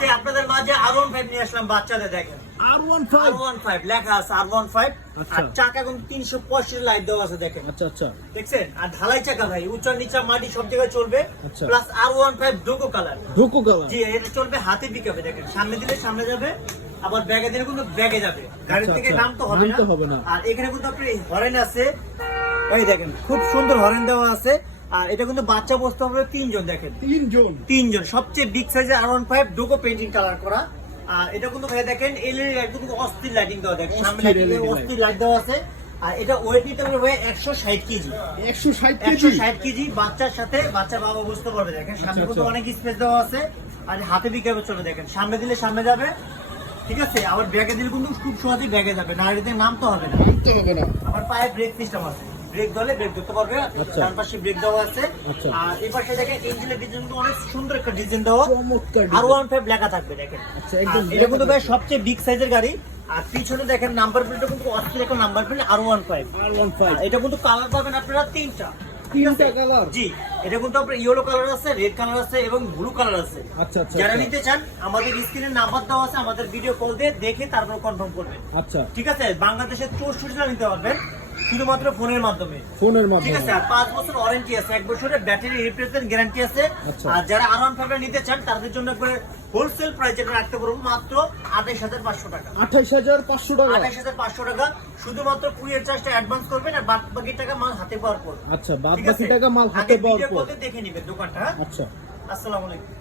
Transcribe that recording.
আজকে আপনাদের মাঝে R15 নিয়ে আসলাম বাচ্চাদের দেখেন। R15 লেখা আছে R15 আর চাকা কিন্তু 365 লাইট দেওয়া আছে দেখেন। আচ্ছা দেখছেন? আর ঢালাই চাকা ভাই, উঁচা নিচা মাটি সব জায়গায় চলবে। Plus R15 ডোকো colour. জি, এটা চলবে হাতে পিকআপে দেখেন। সামনে দিলে সামনে যাবে, আবার ব্যাগে দিলে কিন্তু ব্যাগে যাবে। গাড়ি থেকে নাম তো হবে না। আর এখানে কিন্তু আপনি হরেন আছে, এই দেখেন খুব সুন্দর হরেন দেওয়া আছে। আর এটা কিন্তু বাচ্চা বসতে হবে 3 জন দেখেন। 3 জন সবচেয়ে বিগ সাইজের R15 ডোকো পেইন্টিং কালার করা। আর এটা কিন্তু ভাই দেখেন এলইডি লাইট কিন্তু অস্থির লাইটিং দেওয়া দেখেন। সামনে অস্থির লাইট দেওয়া আছে। আর এটা ওয়েট নিতে হবে ভাই 160 কেজি। 160 কেজি বাচ্চার সাথে বাচ্চার বাবা বুঝতে পারবে দেখেন। সামনে কিন্তু অনেক স্পেস দেওয়া আছে। আর হাতে পিকআপে চলে দেখেন। সামনে দিলে সামনে যাবে, ঠিক আছে। আবার ব্যাগে দিলে কিন্তু খুব সহজেই ব্যাগে যাবে, নাড়িতে নামতে হবে না। আবার পায়ে ব্রেক সিস্টেম আছে, ব্রেক ধরলে ব্রেক ধরতে পারবে। চার পাশে ব্রেক দেওয়া আছে। আর এই পাশে দেখেন ইঞ্জিনের ডিজাইন কিন্তু অনেক সুন্দর একটা ডিজাইন দেওয়া, R15 লেখা থাকবে দেখেন। এটা কিন্তু ভাই সবচেয়ে বিগ সাইজের গাড়ি। আর পিছনে দেখেন নাম্বার প্লেটটা কিন্তু অস্থির একটা নাম্বার প্লেট R15। এটা কিন্তু কালার পাবেন আপনারা তিনটা কালার। জি, এটা কিন্তু আপনার ইয়েলো কালার আছে, রেড কালার আছে এবং ব্লু কালার আছে। যারা নিতে চান আমাদের স্ক্রিনে নাম্বার দেওয়া আছে, আমাদের ভিডিও কল দিয়ে দেখে তারপর কনফার্ম করবেন। ঠিক আছে, বাংলাদেশের 64 জেলা নিতে পারবেন শুধুমাত্র ফোনের মাধ্যমে। ঠিক আছে, আর 5 বছর ওয়ারেন্টি আছে, 1 বছরের ব্যাটারি রিপ্লেসমেন্ট গ্যারান্টি আছে। আর যারা R15 নিতে চান তাদের জন্য একবারে হোলসেল প্রাইস এটা রাখতে পারবো মাত্র 28500 টাকা। 28500 টাকা। শুধুমাত্র কুরিয়ার চার্জটা অ্যাডভান্স করবেন আর বাকি টাকা মাল হাতে পাওয়ার পর। বাদ বাকি টাকা মাল হাতে পাওয়ার পর দেখে নেবেন দোকানটা। আসসালামু আলাইকুম।